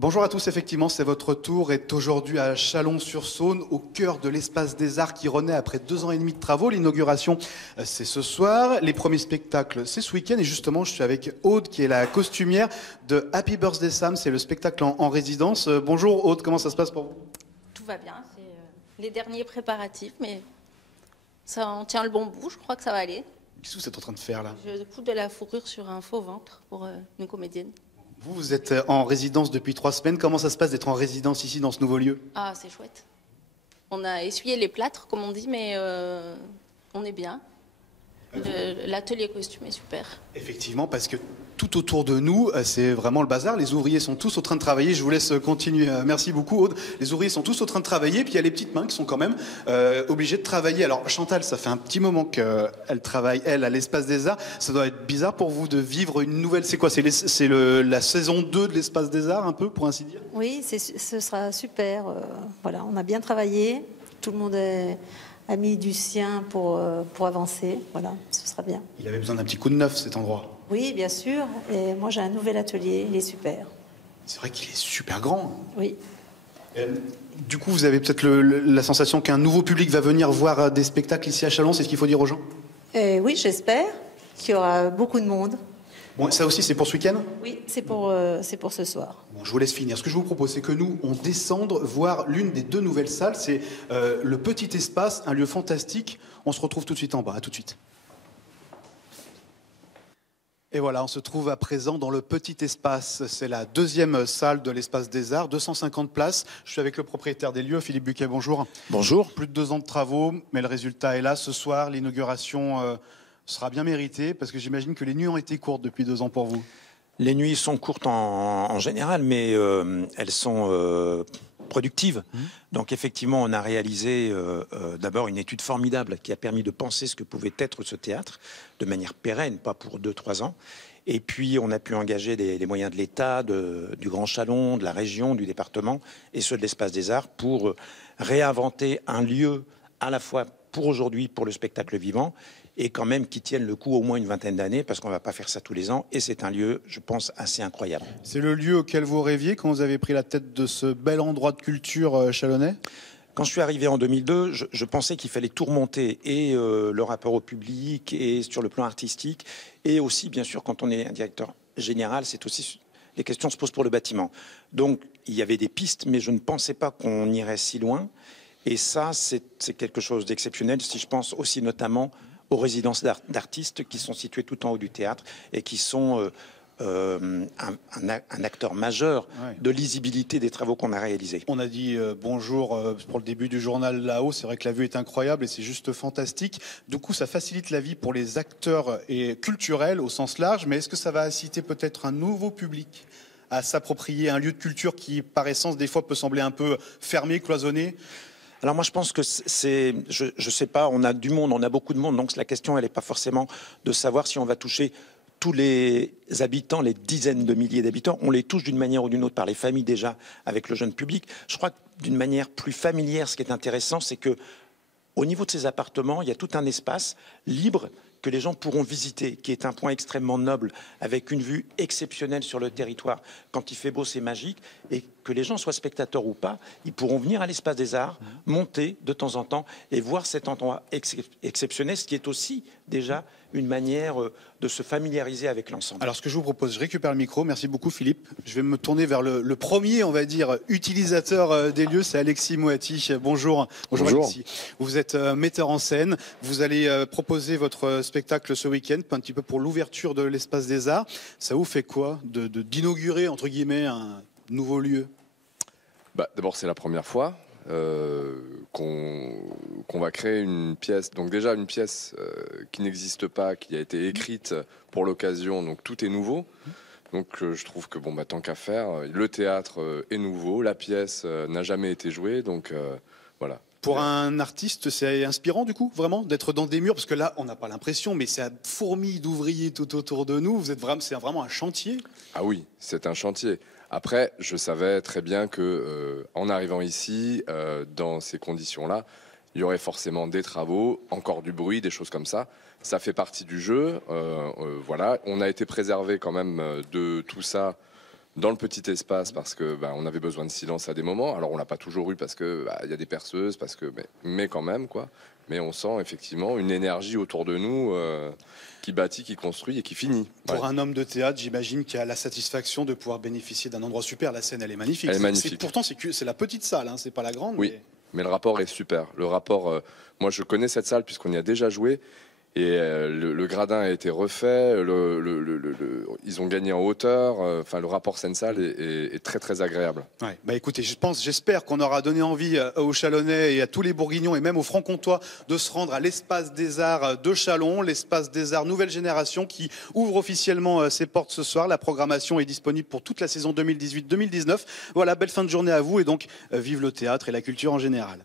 Bonjour à tous, effectivement, c'est votre tour est aujourd'hui à Chalon-sur-Saône, au cœur de l'espace des arts qui renaît après 2 ans et demi de travaux. L'inauguration, c'est ce soir. Les premiers spectacles, c'est ce week-end. Et justement, je suis avec Aude, qui est la costumière de Happy Birthday Sam. C'est le spectacle en résidence. Bonjour Aude, comment ça se passe pour vous? Tout va bien, c'est les derniers préparatifs, mais ça en tient le bon bout, je crois que ça va aller. Qu'est-ce que vous êtes en train de faire là? Je couds de la fourrure sur un faux ventre pour une comédienne. Vous êtes en résidence depuis 3 semaines. Comment ça se passe d'être en résidence ici, dans ce nouveau lieu? Ah, c'est chouette. On a essuyé les plâtres, comme on dit, mais on est bien. L'atelier costume est super. Effectivement, parce que tout autour de nous, c'est vraiment le bazar. Les ouvriers sont tous en train de travailler. Je vous laisse continuer. Merci beaucoup, Aude. Les ouvriers sont tous en train de travailler. Puis il y a les petites mains qui sont quand même obligées de travailler. Alors, Chantal, ça fait un petit moment qu'elle travaille, elle, à l'Espace des Arts. Ça doit être bizarre pour vous de vivre une nouvelle... C'est quoi? C'est la saison 2 de l'Espace des Arts, un peu, pour ainsi dire? Oui, ce sera super. Voilà, on a bien travaillé. Tout le monde a mis du sien pour avancer. Voilà, ce sera bien. Il avait besoin d'un petit coup de neuf, cet endroit. Oui, bien sûr. Et moi, j'ai un nouvel atelier. Il est super. C'est vrai qu'il est super grand. Oui. Du coup, vous avez peut-être la sensation qu'un nouveau public va venir voir des spectacles ici à Chalon. C'est ce qu'il faut dire aux gens? Oui, j'espère qu'il y aura beaucoup de monde. Bon, ça aussi, c'est pour ce week-end? Oui, c'est pour ce soir. Bon, je vous laisse finir. Ce que je vous propose, c'est que nous, on descende voir l'une des 2 nouvelles salles. C'est le Petit Espace, un lieu fantastique. On se retrouve tout de suite en bas. À tout de suite. Et voilà, on se trouve à présent dans le Petit Espace. C'est la 2e salle de l'Espace des Arts, 250 places. Je suis avec le propriétaire des lieux, Philippe Buquet, bonjour. Bonjour. Plus de 2 ans de travaux, mais le résultat est là. Ce soir, l'inauguration sera bien méritée, parce que j'imagine que les nuits ont été courtes depuis 2 ans pour vous. Les nuits sont courtes en général, mais elles sont productives. Donc effectivement, on a réalisé d'abord une étude formidable qui a permis de penser ce que pouvait être ce théâtre de manière pérenne, pas pour 2-3 ans. Et puis on a pu engager les moyens de l'État, du Grand Chalon, de la région, du département et ceux de l'Espace des Arts pour réinventer un lieu à la fois pour aujourd'hui, pour le spectacle vivant, et quand même qui tiennent le coup au moins une vingtaine d'années, parce qu'on ne va pas faire ça tous les ans, et c'est un lieu, je pense, assez incroyable. C'est le lieu auquel vous rêviez quand vous avez pris la tête de ce bel endroit de culture chalonnais? Quand je suis arrivé en 2002, je pensais qu'il fallait tout remonter, et le rapport au public, et sur le plan artistique, et aussi, bien sûr, quand on est un directeur général, c'est aussi... Les questions se posent pour le bâtiment. Donc, il y avait des pistes, mais je ne pensais pas qu'on irait si loin, et ça, c'est quelque chose d'exceptionnel, si je pense aussi notamment aux résidences d'artistes qui sont situées tout en haut du théâtre et qui sont un acteur majeur de lisibilité des travaux qu'on a réalisés. On a dit bonjour pour le début du journal là-haut. C'est vrai que la vue est incroyable et c'est juste fantastique. Du coup, ça facilite la vie pour les acteurs et culturels au sens large. Mais est-ce que ça va inciter peut-être un nouveau public à s'approprier un lieu de culture qui, par essence, des fois peut sembler un peu fermé, cloisonné? Alors moi je pense que je sais pas, on a du monde, on a beaucoup de monde, donc la question elle n'est pas forcément de savoir si on va toucher tous les habitants, les dizaines de milliers d'habitants, on les touche d'une manière ou d'une autre par les familles déjà avec le jeune public. Je crois que d'une manière plus familière, ce qui est intéressant, c'est que au niveau de ces appartements, il y a tout un espace libre que les gens pourront visiter, qui est un point extrêmement noble, avec une vue exceptionnelle sur le territoire. Quand il fait beau, c'est magique, et que les gens soient spectateurs ou pas, ils pourront venir à l'Espace des Arts, monter de temps en temps, et voir cet endroit exceptionnel, ce qui est aussi déjà une manière de se familiariser avec l'ensemble. Alors ce que je vous propose, je récupère le micro, merci beaucoup Philippe. Je vais me tourner vers le premier, on va dire, utilisateur des lieux, c'est Alexis Moati. Bonjour. Bonjour Alexis. Vous êtes metteur en scène, vous allez proposer votre spectacle ce week-end, un petit peu pour l'ouverture de l'Espace des Arts. Ça vous fait quoi d'inaugurer, entre guillemets, un nouveau lieu? D'abord, c'est la première fois qu'on va créer une pièce. Donc déjà, une pièce qui n'existe pas, qui a été écrite pour l'occasion. Donc tout est nouveau. Donc je trouve que tant qu'à faire, le théâtre est nouveau, la pièce n'a jamais été jouée. Donc voilà. Pour un artiste, c'est inspirant du coup, vraiment, d'être dans des murs, parce que là, on n'a pas l'impression, mais c'est fourmille d'ouvriers tout autour de nous. C'est vraiment un chantier. Ah oui, c'est un chantier. Après, je savais très bien que en arrivant ici, dans ces conditions-là, il y aurait forcément des travaux, encore du bruit, des choses comme ça. Ça fait partie du jeu. Voilà, on a été préservé quand même de tout ça dans le petit espace parce que on avait besoin de silence à des moments. Alors on l'a pas toujours eu parce que y a des perceuses, mais quand même quoi. Mais on sent effectivement une énergie autour de nous qui bâtit, qui construit et qui finit. Pour un homme de théâtre, j'imagine qu'il y a la satisfaction de pouvoir bénéficier d'un endroit super. La scène, elle est magnifique. Elle est magnifique. Pourtant, c'est la petite salle, hein, c'est pas la grande. Oui, mais le rapport est super. Le rapport, moi je connais cette salle puisqu'on y a déjà joué. Et le gradin a été refait, ils ont gagné en hauteur. Enfin, le rapport scène-salle est très très agréable. Ouais. Bah écoutez, j'espère qu'on aura donné envie aux Chalonnais et à tous les Bourguignons et même aux Franc-Comtois de se rendre à l'espace des Arts de Châlons, l'espace des Arts Nouvelle Génération qui ouvre officiellement ses portes ce soir. La programmation est disponible pour toute la saison 2018-2019. Voilà, belle fin de journée à vous et donc vive le théâtre et la culture en général.